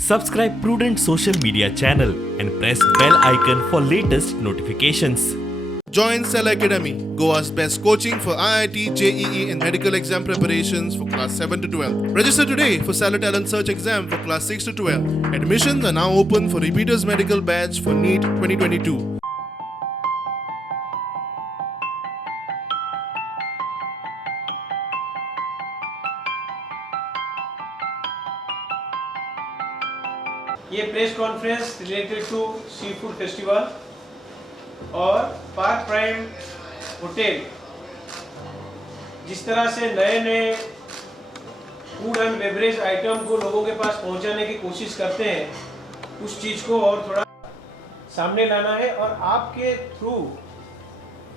Subscribe Prudent social media channel and press bell icon for latest notifications. Join Cell Academy, Goa's best coaching for IIT, JEE and medical exam preparations for class 7 to 12. Register today for Cell Talent Search exam for class 6 to 12. Admissions are now open for repeaters medical batch for NEET 2022. ये press conference related to seafood festival और Park Prime hotel जिस तरह से नए नए food and beverage item को लोगों के पास पहुंचाने की कोशिश करते हैं, उस चीज़ को और थोड़ा सामने लाना है। और आपके थ्रू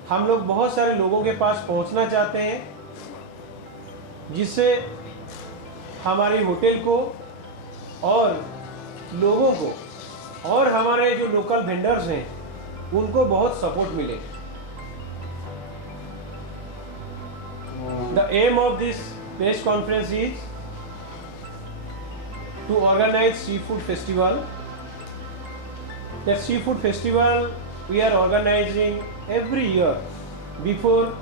हम लोग बहुत सारे लोगों के पास पहुंचना चाहते हैं, जिससे हमारी होटल को और लोगों को और हमारे जो लोकल वेंडर्स हैं उनको बहुत सपोर्ट मिले। The aim of this press conference is to organize seafood festival. The seafood festival we are organizing every year before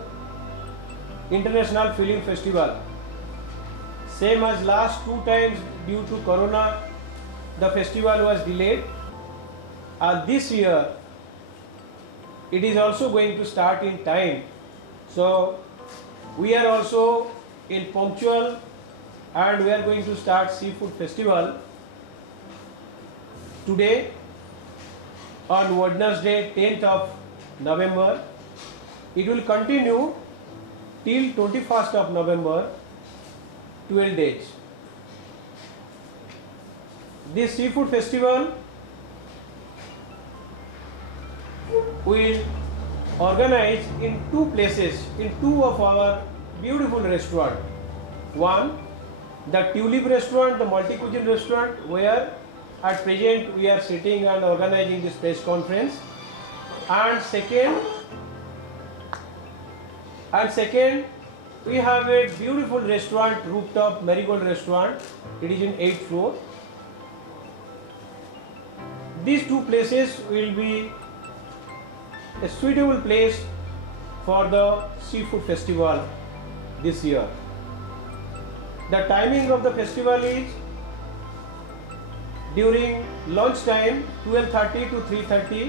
International Film Festival. Same as last two times due to Corona, the festival was delayed. This year it is also going to start in time, so we are also in punctual and we are going to start seafood festival today on Wednesday 10th of November. It will continue till 21st of November, 12 days. This seafood festival will organize in two places, in two of our beautiful restaurants. One, the Tulip restaurant, the multi-cuisine restaurant, where at present we are sitting and organizing this press conference. And second, we have a beautiful restaurant, rooftop marigold restaurant. It is in 8th floor. These two places will be a suitable place for the seafood festival this year. The timing of the festival is during lunch time 12:30 to 3:30.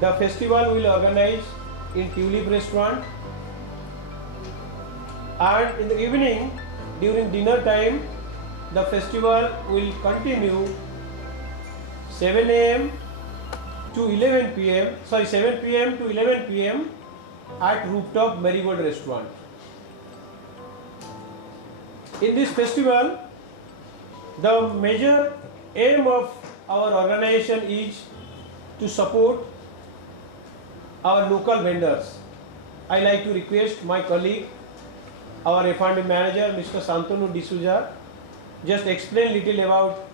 The festival will organize in Tulip restaurant, and in the evening during dinner time the festival will continue 7 p.m. to 11 p.m. at Rooftop Marigold Restaurant. In this festival, the major aim of our organization is to support our local vendors. I like to request my colleague, our F&B manager, Mr. Santanu D'Souza, just explain little about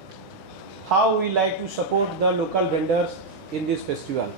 how we like to support the local vendors in this festival.